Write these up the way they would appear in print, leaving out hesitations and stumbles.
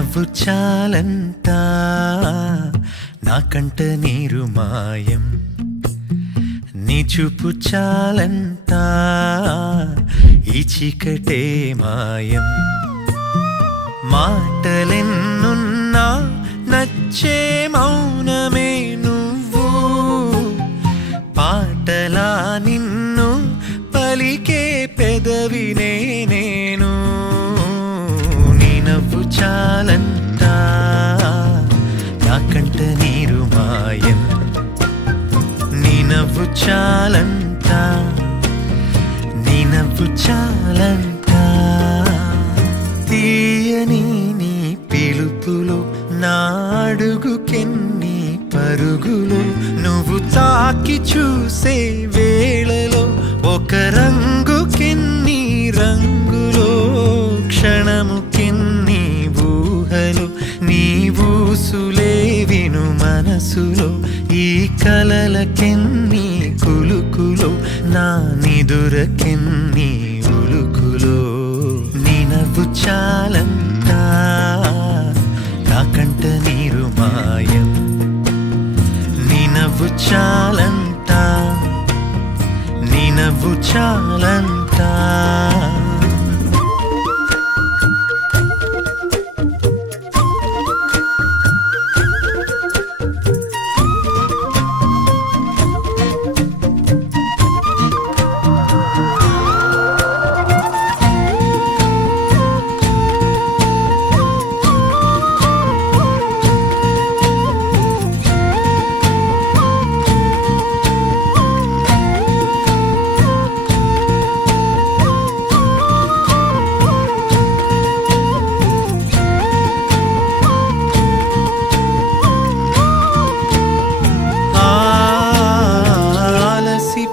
నవ్వు చాలంట నాకంట నీరు మాయం, నీ చూపు చాలంట ఈ చీకటే మాయం. మాటలెన్నున్నా నచ్చే మౌనమే నువ్వు, పాటలా నిన్ను పలికే పెదవినే నేను. నీ నవ్వు చాలంట నాకంట నీరు మాయం, నీ నవ్వు చాలంట, నీ నవ్వు చాలంట. తీయని నీ పిలుపులో నా అడుగుకెన్ని పరుగులు, నువ్వు తాకి చూసే వేళలో ఒక రంగుకెన్ని రంగులో, క్షణముకెన్ని ఊహలు, నీ ఊసులే విను మనసులో, ఈ కలలకెన్ని కులుకులో, నా నిదురకెన్ని ఉలుకులో. నీ నవ్వు చాలంట నాకంట నీరు మాయం, నీ నవ్వు చాలంట, నీ నవ్వు చాలంట.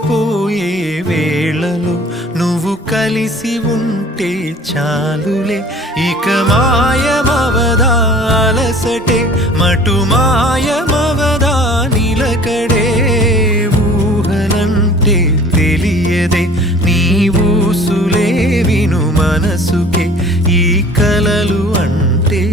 పోయే వేళలో నువ్వు కలిసి ఉంటే చాలులే, ఇక మాయమవదా అలసటే, మటు మాయమవదా నిలకడే. ఊహలంటే తెలియదే నీ ఊసులే విను మనసుకే, ఈ కలలు అంటే